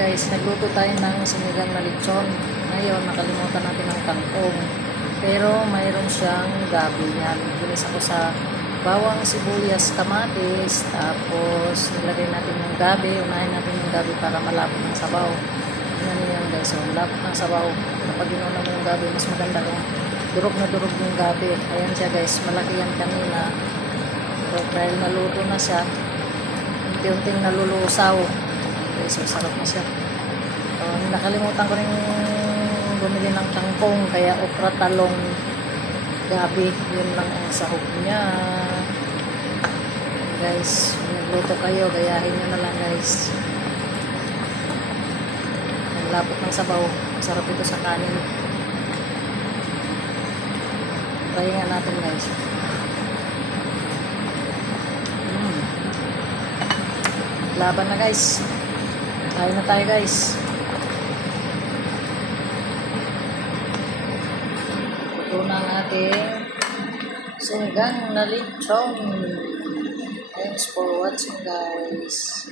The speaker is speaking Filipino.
guys, nagluto tayo ng sinigang na lechon. Ngayon, nakalimutan natin ng kangkong. Pero mayroon siyang gabi yan. Ginis ako sa bawang, sibuyas, kamatis. Tapos, nilagay natin yung gabi. Unahin natin yung gabi para malapot ng sabaw. Tingnan niyo yan guys. So, malapot ng sabaw. Kapag inuna mo yung gabi, mas maganda kung durog na durog yung gabi. Ayan siya guys. Malaki yan kanina. Pero dahil naluto na siya, unti-unting nalulusaw. Okay, so sarap na siya. Nakalimutan ko rin bumili ng kangkong, kaya okra, talong, gabi, yun lang ang sahog niya. Guys, nagluto kayo, gayahin nyo na lang guys. Ang lapot ng sabaw, sarap ito sa kanin. Try nga natin guys. Laban na guys. Kain na tayo guys. Ito na ang ating sinigang na lechon. Thanks for watching guys.